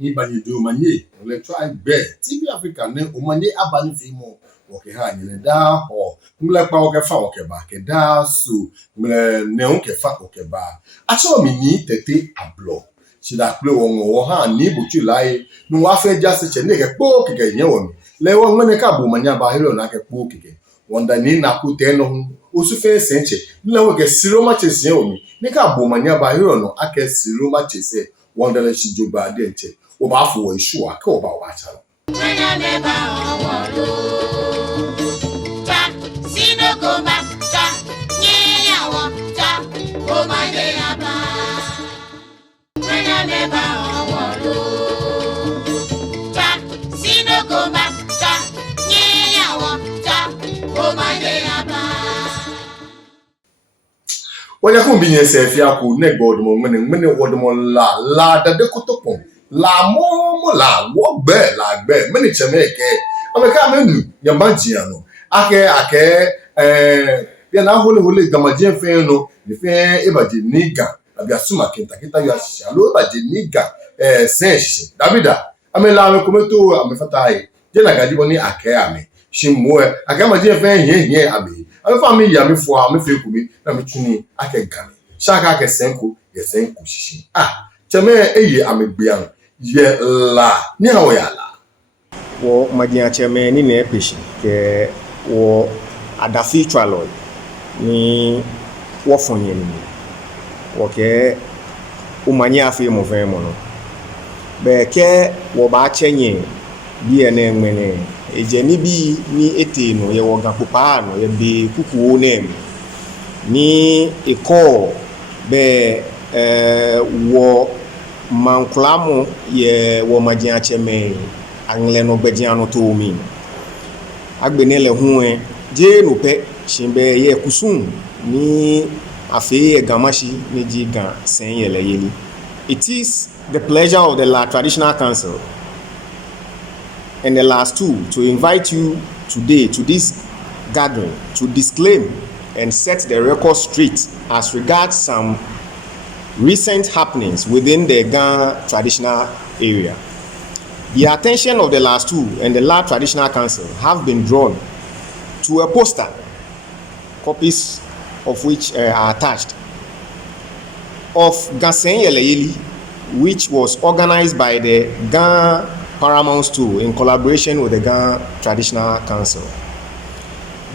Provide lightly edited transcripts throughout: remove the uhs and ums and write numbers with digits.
Ibani do Omanye, le try bear. TV Africa ne Omanye abani fimo. Woke ha nyine da ho. Mle pa woke fa woke ba ke da so. Mle ne woke fa woke ba. Aso mi ni tete ablo. Si da kle wo ha ni butu lai. Nu wa fe just che ne ke po ke nye wo mi. Le wo ngene ka bu manya ba hilo na ke po ke. Wanda ni na ku te no osu fe senche. Le wo ke siro ma che se wo mi. Ne ka bu manya ba hilo no ake siro ma che se. Wanda le shi joba de che. Oba for issue aka oba wacha. Wanya kumbinye se fiaku ne god mo mene wodmo la da de kotopon. La mo la wo gbe la gbe many chemeke ameka menu yambaji ano ake ya na hole gamaje fe no ni fe ebaje niga abi asuma kita yo asisha lo ebaje niga senshi davida amela me kometo amefata ai je na gaji boni ake ame shimwe ake maje fe ye abi amefa mi ya me fo amefe kubi na metuni ake gami shaka ake senku shishi cheme eye amegbian ye la ni hawo ya la wo magia cheme ni na epeshi ke wo adafi twalo ni wo fonye ni wo ke Omanye afi mo ven mo no be ke wo ba chenye bi ene nwene eje ni bi ni ete no ye wo gan popa no ye be kuku nem ni eko be wo manklamo ye wo magia cheme angle no gbejian no to mi agbenele hu je no pe shimbe ye kusun ni afi gamashi ni jigan sen yele yeli. It is the pleasure of the La Traditional Council and the last two to invite you today to this gathering to disclaim and set the record straight as regards some recent happenings within the Ghana traditional area. The attention of the last two and the La Traditional Council have been drawn to a poster, copies of which are attached, of Gasen Yeleyeli, which was organized by the Ghana Paramount Stool in collaboration with the Ghana Traditional Council.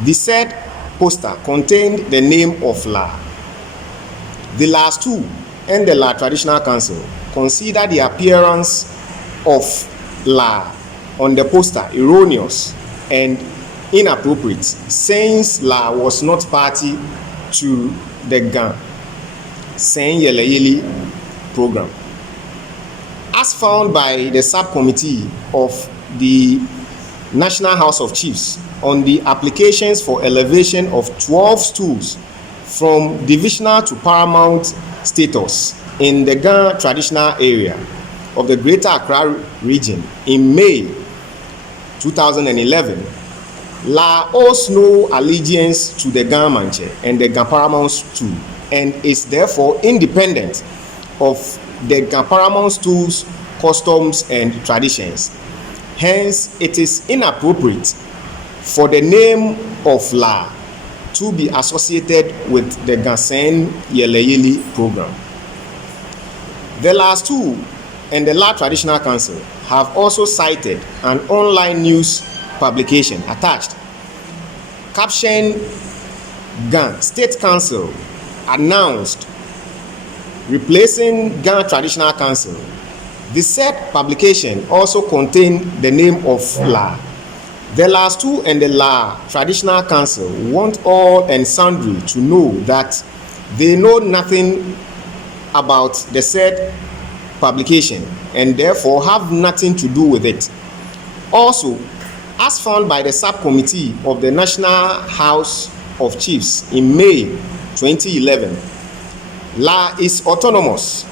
The said poster contained the name of La. The last two and the La Traditional Council consider the appearance of La on the poster erroneous and inappropriate, since La was not party to the Ghana Sen Yeleyeli program. As found by the subcommittee of the National House of Chiefs on the applications for elevation of 12 stools from divisional to paramount status in the Ghana traditional area of the Greater Accra region in May 2011, La owes no allegiance to the Ghana Mantse and the Ghana Paramount Stool and is therefore independent of the Ghana Paramount Stool's customs and traditions. Hence, it is inappropriate for the name of La to be associated with the Gasen Yeleyeli program. The last two and the La Traditional Council have also cited an online news publication attached, caption Ghana State Council announced replacing Ghana Traditional Council. The said publication also contained the name of La. The last two and the La Traditional Council want all and sundry to know that they know nothing about the said publication and therefore have nothing to do with it. Also, as found by the subcommittee of the National House of Chiefs in May 2011, La is autonomous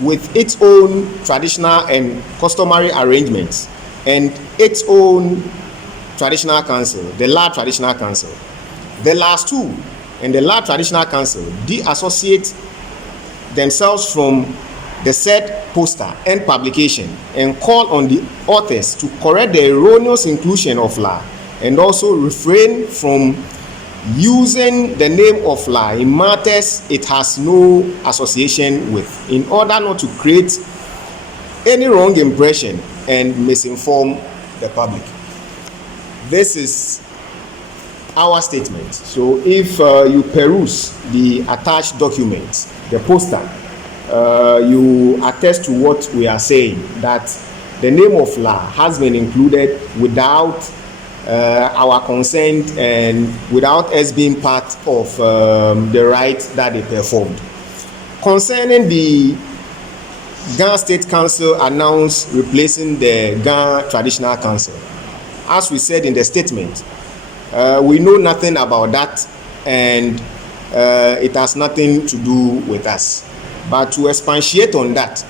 with its own traditional and customary arrangements and its own traditional council, the La Traditional Council. The last two and the La Traditional Council de-associate themselves from the said poster and publication and call on the authors to correct the erroneous inclusion of La and also refrain from using the name of La in matters it has no association with, in order not to create any wrong impression and misinform the public. This is our statement. So if you peruse the attached documents, the poster, you attest to what we are saying, that the name of La has been included without our consent and without us being part of the right that they performed. Concerning the Ghana State Council announced replacing the Ghana Traditional Council, as we said in the statement, we know nothing about that, and it has nothing to do with us. But to expatiate on that,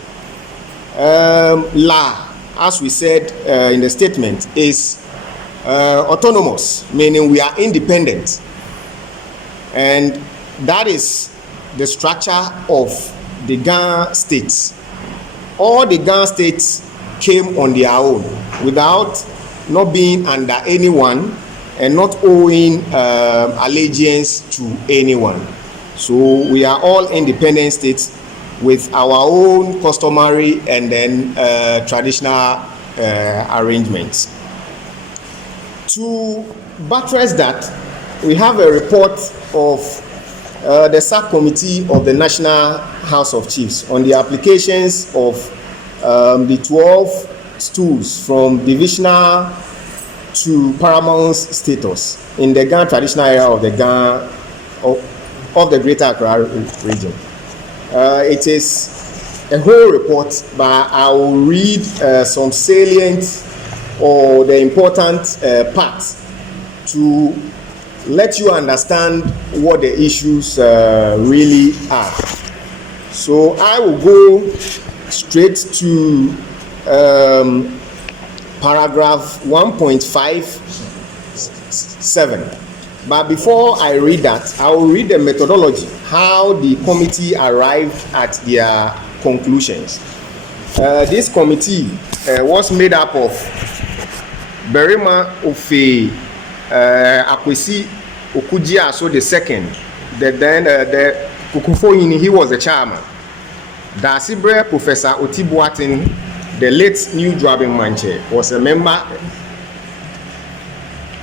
La, as we said in the statement, is autonomous, meaning we are independent, and that is the structure of the Ghana states. All the Ghana states came on their own without not being under anyone and not owing allegiance to anyone. So we are all independent states with our own customary and then traditional arrangements. To buttress that, we have a report of the subcommittee of the National House of Chiefs on the applications of the 12 stools from divisional to paramount status in the Ghana traditional area of the Ghana of the Greater Accra region. It is a whole report, but I will read some salient or the important parts to let you understand what the issues really are. So I will go straight to paragraph 1.57. But before I read that, I will read the methodology, how the committee arrived at their conclusions. This committee was made up of Berima Ofe Akwesi Okujia, so the second. Then the Kukufoyini, he was the chairman. Dasibre Professor Otibuatin, the late New Drabin Mantse, was a member.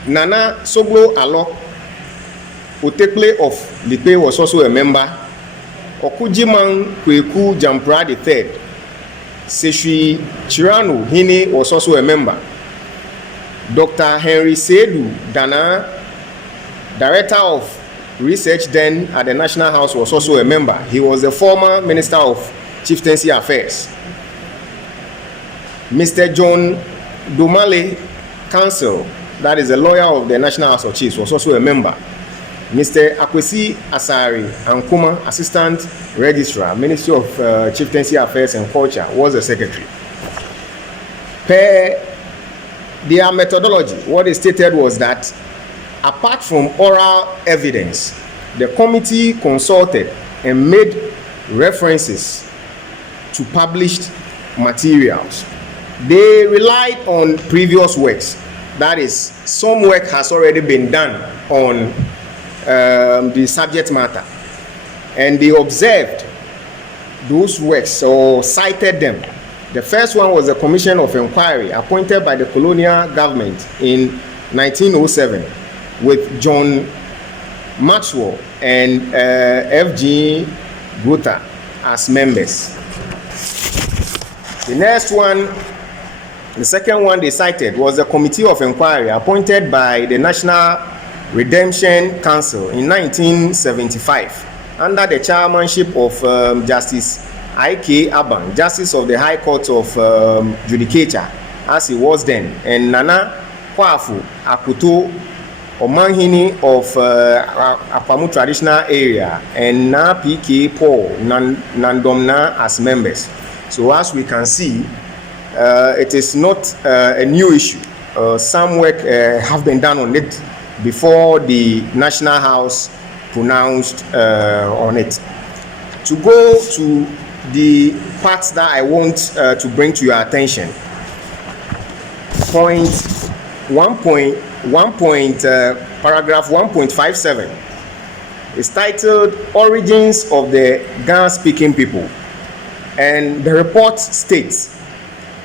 Nana Soglo Alo Otekle of Lipe was also a member. Okujiman Kweku Jampra III, Seshi Chirano Hine was also a member. Dr. Henry Sedu Dana, Director of Research then at the National House, was also a member. He was the former Minister of Chieftaincy Affairs. Mr. John Domale Counsel, that is a lawyer of the National House of Chiefs, was also a member. Mr. Akwesi Asari Ankuma, Assistant Registrar, Ministry of Chieftaincy Affairs and Culture, was the secretary. Per their methodology, what they stated was that apart from oral evidence, the committee consulted and made references to published materials. They relied on previous works. That is, some work has already been done on the subject matter, and they observed those works or cited them. The first one was the Commission of Inquiry appointed by the colonial government in 1907 with John Maxwell and F.G. Grota as members. The next one, the second one they cited, was the Committee of Inquiry appointed by the National Redemption Council in 1975 under the chairmanship of Justice I.K. Aban, Justice of the High Court of Judicature, as he was then, and Nana Kwafu Akuto Omanye of Akwamu Traditional Area, and Na P.K. Paul Nandomna as members. So as we can see, it is not a new issue. Some work have been done on it before the National House pronounced on it. To go to the parts that I want to bring to your attention, paragraph 1.57 is titled Origins of the Ga-Speaking People, and the report states,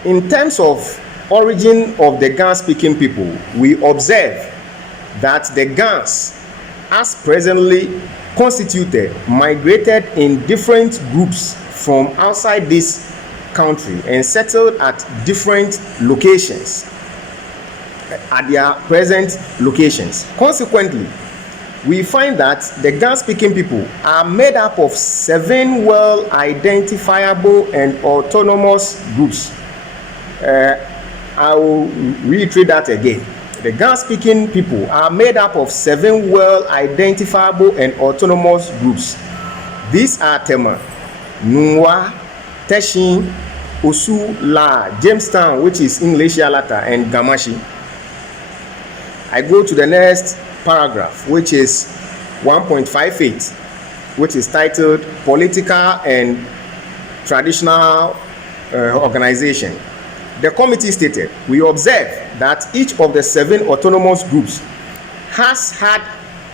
in terms of origin of the Ga-Speaking people, we observe that the Gans, as presently constituted, migrated in different groups from outside this country and settled at different locations, at their present locations. Consequently, we find that the Ga-speaking people are made up of 7 well-identifiable and autonomous groups. I will reiterate that again. The Ga-speaking people are made up of 7 well-identifiable and autonomous groups. These are Tema, Nungwa, Teshin, Osu, La, Jamestown, which is English Yalata, and Gamashi. I go to the next paragraph, which is 1.58, which is titled Political and Traditional Organization. The committee stated, we observe that each of the 7 autonomous groups has had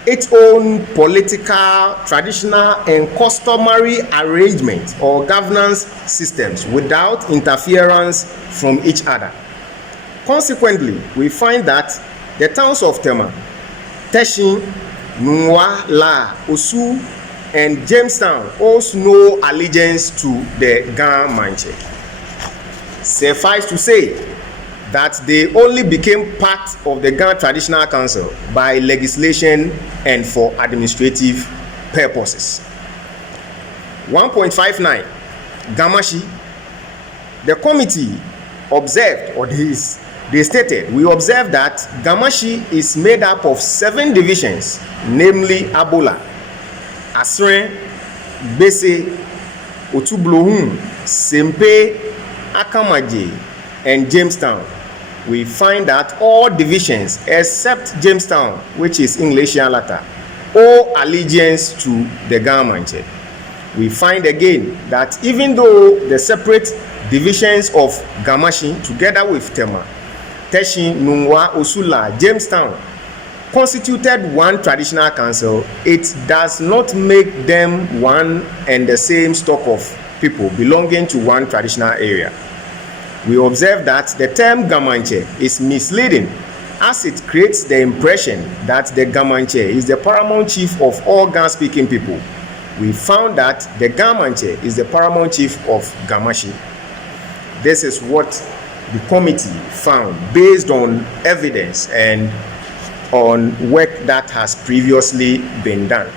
its own political, traditional, and customary arrangement or governance systems without interference from each other. Consequently, we find that the towns of Tema, Teshin, Nungwa, La, Osu, and Jamestown owes no allegiance to the Ga Mantse. Suffice to say that they only became part of the Ga Traditional Council by legislation and for administrative purposes. 1.59 Gamashi. The committee observed, or they stated, we observed that Gamashi is made up of 7 divisions, namely Abola, Asren, Bese, Otublohun, Sempe, Akamaje, and Jamestown. We find that all divisions except Jamestown, which is English Yalata, owe allegiance to the Ga Mantse. We find again that even though the separate divisions of Gamashi together with Tema, Teshin, Nungwa, Osula, Jamestown constituted one traditional council, it does not make them one and the same stock of people belonging to one traditional area. We observe that the term Ga Mantse is misleading, as it creates the impression that the Ga Mantse is the paramount chief of all Ga-speaking people. We found that the Ga Mantse is the paramount chief of Gamashi. This is what the committee found based on evidence and on work that has previously been done.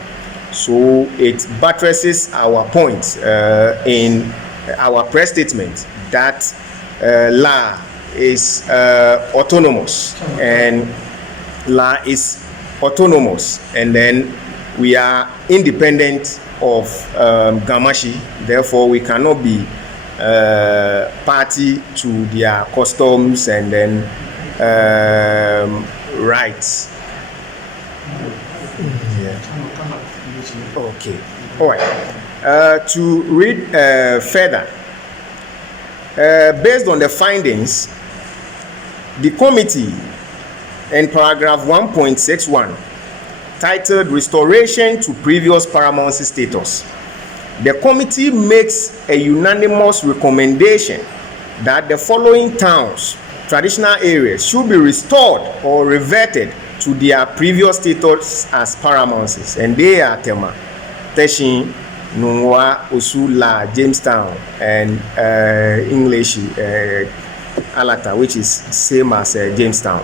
So it buttresses our point in our press statement that La is autonomous, and La is autonomous, and then we are independent of Gamashi. Therefore, we cannot be party to their customs and then rights. Yeah. Okay. All right. To read further, based on the findings, the committee in paragraph 1.61 titled Restoration to Previous Paramountcy Status, the committee makes a unanimous recommendation that the following towns, traditional areas, should be restored or reverted to their previous status as paramountcies, and they are Tema, Teshin, Nungwa, Osula, Jamestown, and English Alata, which is same as Jamestown.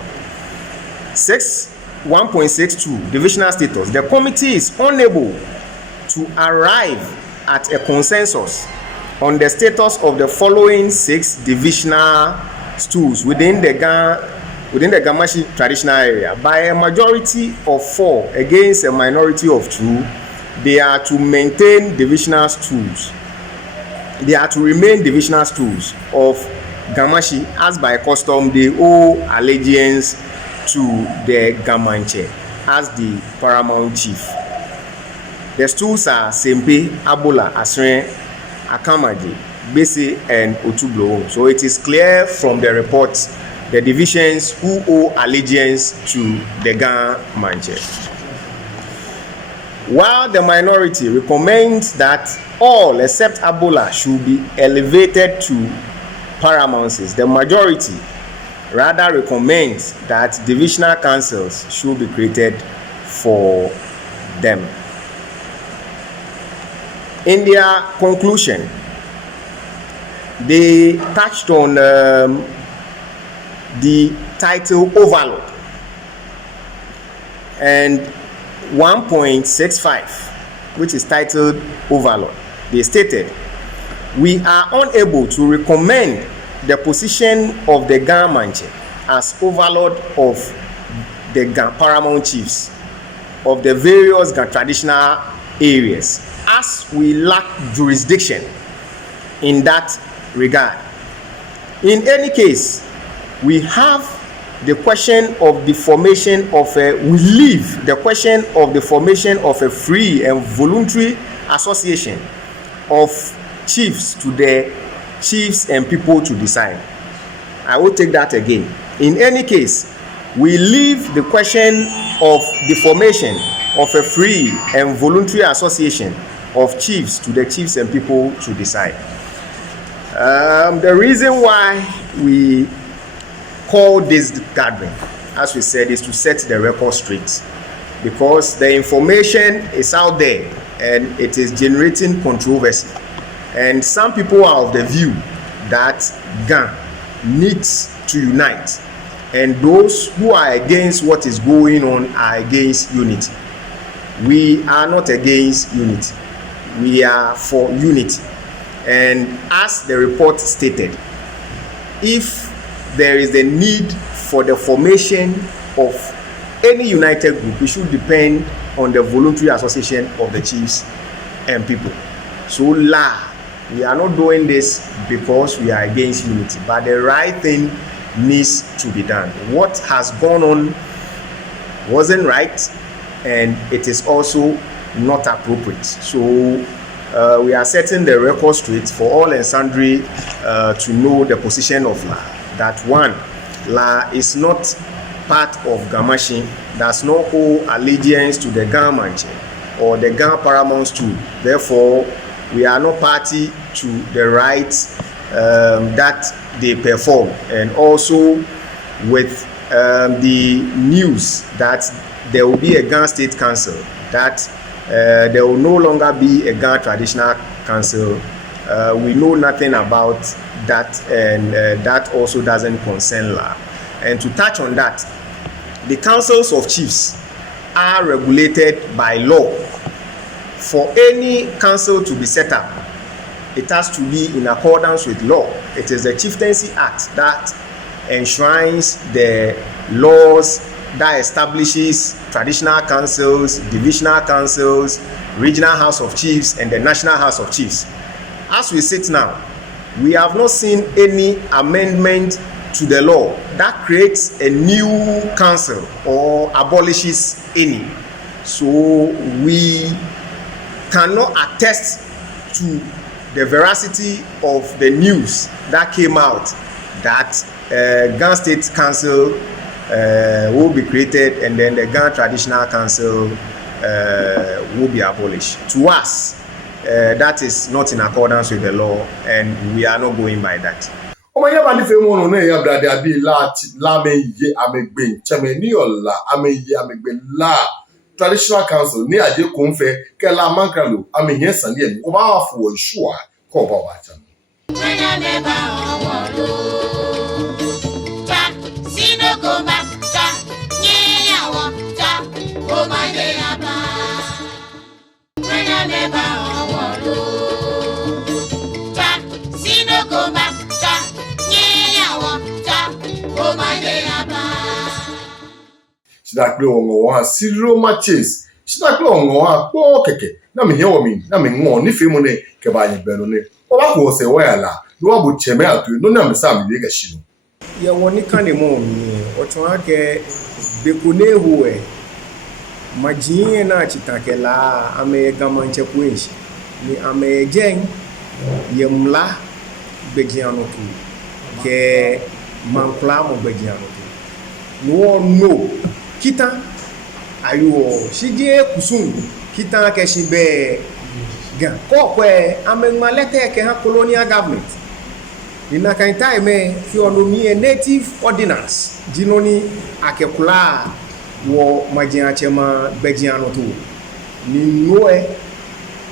1.62 divisional status. The committee is unable to arrive at a consensus on the status of the following 6 divisional stools within the Gamashi traditional area. By a majority of 4 against a minority of 2, they are to maintain divisional stools. they are to remain divisional stools of Gamashi, as by custom they owe allegiance to the Mantse as the paramount chief. The stools are Sempe, Abola, Asren, Akamaji, Bese, and Otublo. So it is clear from the reports the divisions who owe allegiance to the Mantse. While the minority recommends that all except Abola should be elevated to paramountcies, the majority rather recommends that divisional councils should be created for them. In their conclusion, they touched on the title Overlord and 1.65, which is titled Overlord. They stated, "We are unable to recommend the position of the Mantse as overlord of the paramount chiefs of the various traditional areas, as we lack jurisdiction in that regard. In any case, we have the question of the formation of we leave the question of the formation of a free and voluntary association of chiefs to the chiefs and people to decide." I will take that again. In any case, we leave the question of the formation of a free and voluntary association of chiefs to the chiefs and people to decide. The reason why we call this gathering, as we said, is to set the record straight, because the information is out there and it is generating controversy. And some people are of the view that Ghana needs to unite, and those who are against what is going on are against unity. We are not against unity. We are for unity. And as the report stated, if there is a need for the formation of any united group, it should depend on the voluntary association of the chiefs and people. So we are not doing this because we are against unity, but the right thing needs to be done. What has gone on wasn't right, and it is also not appropriate. So we are setting the record straight for all and sundry to know the position of La. That one, La is not part of Gamashi, does not owe allegiance to the Mantse or the paramount stool. Therefore, we are not party to the rights that they perform. And also with the news that there will be a Ghana State Council, that there will no longer be a Ghana Traditional Council. We know nothing about that, and that also doesn't concern La. And to touch on that, the councils of chiefs are regulated by law. For any council to be set up, it has to be in accordance with law. It is the Chieftaincy Act that enshrines the laws that establishes traditional councils, divisional councils, regional house of chiefs, and the national house of chiefs. As we sit now, we have not seen any amendment to the law that creates a new council or abolishes any. So we cannot attest to the veracity of the news that came out that Ghana State Council will be created and then the Ghana Traditional Council will be abolished. To us, that is not in accordance with the law, and we are not going by that. Omanye bani fe mo no ya brade abi la me ye amegbe cheme ni ola ameye amegbe la traditional council ni aje ko nfe ke la mankalo amenye san ye o ba fu o sure ko ba wa chan. Wenya me ba owo ta sino ko ba ta nye yawo ta o ma de aba. Wenya me ba owo ta sino ko ba ta nye yawo ta o ma de aba. Sidakle ongo wa siro matches sidakle ongo wa po keke na me hewo mi na me ngo ni fe mo ne ke ba yin belo ne Oba ko se wa la. No abu cheme atu no na msa mi ga shi no. Ya woni kan de mo ni otun ake bekune huwe majin na chitake la ame gamanche kwenshi ni ame jeng yemla begiano tu ke mankla mo begiano tu no kita ayo shije kusum kita ke shibe ga kokwe ame malete ke ha colonial government ina kan time fi onomi a native ordinance jinoni akekula wo majin chema begiano tu ni noe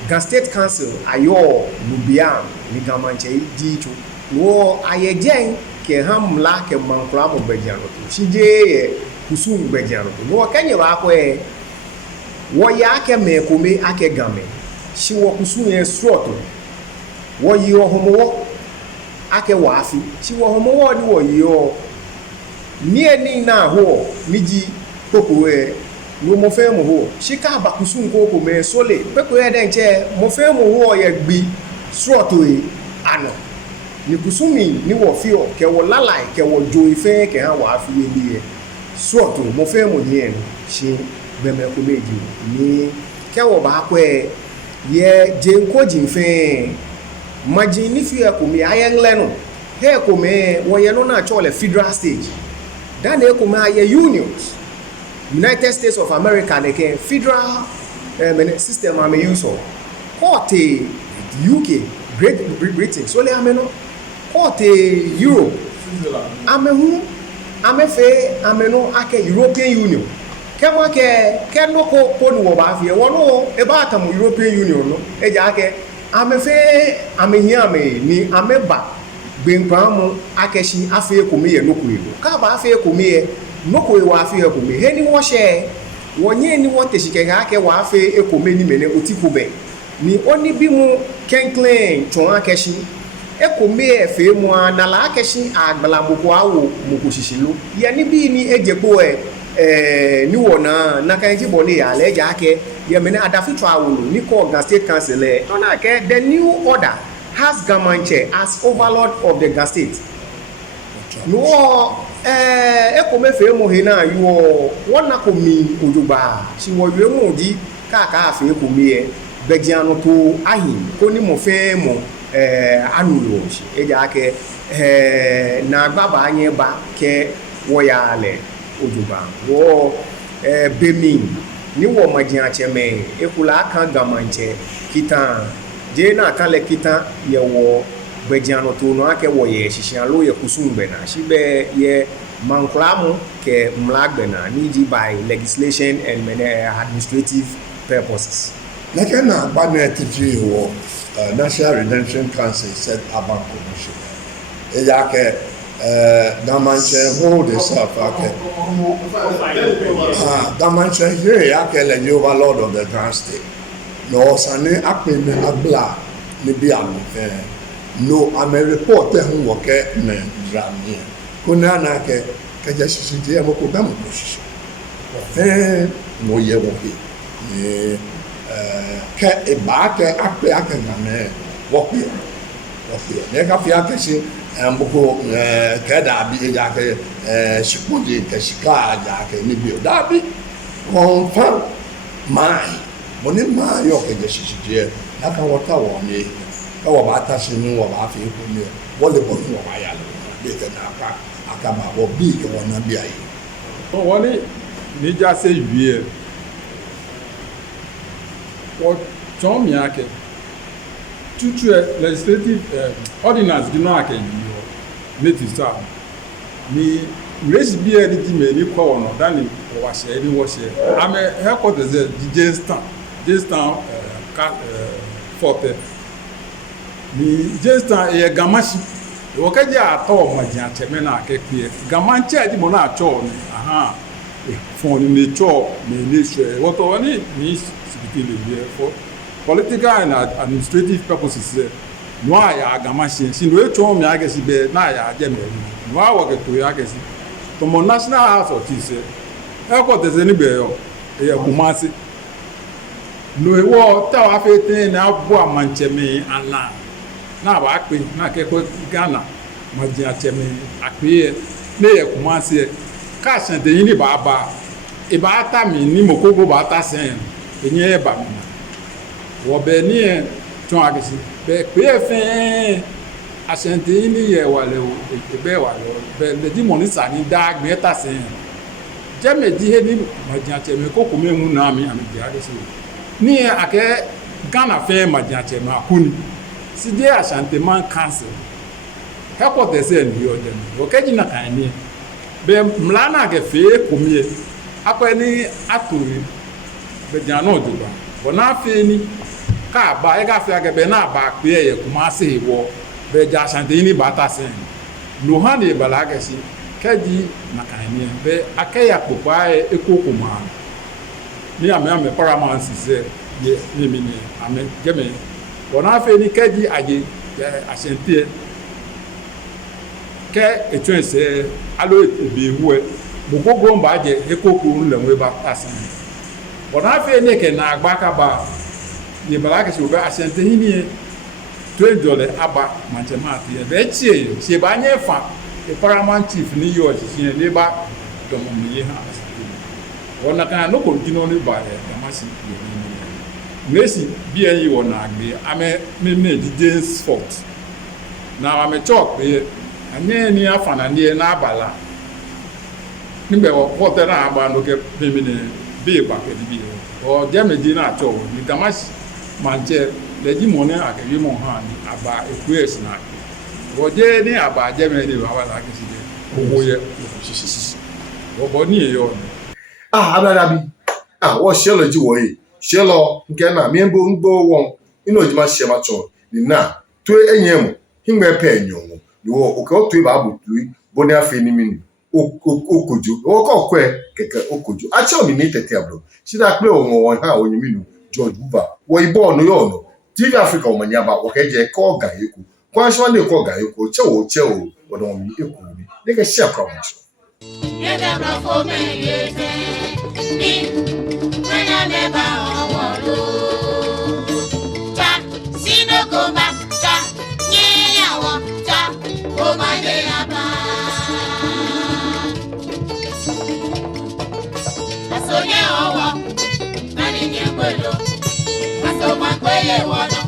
Gan State Council ayo lubiam ni gamanche dicho wo ayejen ke hamla ke mankla mo begiano tu shije kusum begiano tu no kanye ba ko wo ya ke me kome ake game shi wo kusum ye sroto wo yi ohomo ake wafi shi wo ohomo ni wo yi o ni eni na ho miji koko no mo fe mo ho shika ba kusum ko ko me sole pe ko e den che mo fe mo ho ye gbi sroto ano ni kusumi ni wo fi o ke wo lalai ke wo jo ife ke ha wa fi ye sroto mo fe mo ni en shi be me ko meji ni ke wo ba ko ye je ko jin fe majin ni fi ko mi ayen lenu he ko me wo ye no na chole federal stage dan e ko me aye unions United States of America the federal system am use of court UK Great Britain so le ameno court Europe amehu amefe ameno ake European Union kema ke no ko ni wo ba fi e wono e ba tam European Union no e ja ke amefe amehia ame ni ameba gbenpamu akeshi afi ko me ye no ko ilo ka ba afi ko me ye noko wa afi ko me he ni wo she wonye ni wo teshike ga ke wa afi ko me ni mene otiko be ni oni bi mu kenklen chon akeshi e ko me e fe mu na la akeshi agbala moko awo moko shishilu ye ni bi ni ejegbo ni wo na kan ji bo ni ya le ja ke ye mene adafi twa awo ni ko Gan State Council no na ke the new order has Gamanche as overlord of the Gan State no eko mefe mo he na yo wona ko mi ojuba si wo we mo di ka afi ko mi e begiano to ahin ko ni mo fe mo anulo si e ja ke na gbaba anye ba ke wo ya le ojuba wo bemi ni wo majin cheme ekula kan Gamanche kitan je na kan le kitan ye wo begiano to no ake wo ye shishan lo ye kusumbe na shibe ye manklamu ke mlagbe na need by legislation and administrative purposes like na banet ji wo National Redemption Council set about commission e ya ke Gamanche hold itself ake Gamanche here ya ke le overlord of the Grand State no sane apeme abla ni bi amu no I'm a reporter who work at Namia. Kunana ke just see mo ko ba mo position. No ye wo bi. Ke e ba ke ape na me wo bi. Ne ka fi ake si mboko ke da bi ja ke shikuji ke shika ja ke ni bi da bi. Confirm mai. Boni ma yo ke just see na ka wota wo mi. Ka wo ba ta shi ni wo ba fi ko ni wo le bo ni wo ba ya le be ke na aka ma wo bi ke wo na bi ayi o woni ni ja se wie wo ton mi ake tutu legislative ordinance di no ake yi o native sa ni race bi e di me ni ko wono dan ni wo se ni wo se ame headquarters di Jamestown forte ni Jamestown e Gamashi wo ka ja ato majin cheme na akekpie Gamanche di mo na acho ni aha fon ni cho me ni hwe wo to ni security le for political and administrative purposes no aya Gamashi si no echo me agesi be na aya je me no awo ke to ya agesi to mo National House of Chiefs e ko te se ni be yo e Kumasi no ewo ta wa fe tin na bu amanche me ala na ba akpe na keko Ghana magia cheme akpe ne ye Kumasi ka sente yini ba ba e ba ta mi ni mokogo ba ta sen enye ba mi wo be ni e ton agisi be pe fe asente yini ye wale o e be wale be le di monisa ni da gbe ta sen jeme di he ni magia cheme ko kuma mu na mi ami di agisi ni ake Ghana fe magia cheme akuni si de asante man cancel headquarters say ndi oje no okeji na kan ni be mlana ke fe komie akwa ni aturi be jana ojuba bona fe ni ka ba e ga fe aga be na ba pe ye Kumasi wo be ja asante ni bata sen no ha ni balaga si keji na kan ni be akaya popa e kokoma ni ame paramount se ye ni mi ni ame jeme bona fe ni keji aje asante ke etwen se alo ebi huwe bogogo mba je ekoko nlenwe ba tasin bona fe ne ke na agbaka ba ni balaka se oba asente hini $20 aba manchemati e be chie se ba nye fa e paramount chief ni yo se ne ba domo mi ha asente wona kan no continue ni ba e damasi Messi bi en yi wona agbe ame me James Fort na ame chok be anye ni afana ni na abala nimbe wo potera aba no ke pemine be ba ke di o jemeji na acho ni Kamasi Mantse le di mone ake yi mo ha ni aba equest na wo je ni aba jeme ni ba la ke si de owo ye o bo ni yo abarabi wo shelo ji wo yi shelo nke na miembo ngbo won ino jima shema cho ni na to enyem himbe pe enyo ni wo o ko to ba butu boni afi ni mini okoju o ko kwe keke okoju acho mi ni tete abro sida pe won ha onyiminu George Buba wo ibo no yo no TV Africa Omanye ba wo keje ko ga eku kwa so le ko ga eku che o won mi eku mi de ke share problem ye da bro fo me ye se ni mena me ba owo lo cha sino go back cha ye ya wo cha Omanye aba aso ye owo mani nye kwelo aso ma kweye wo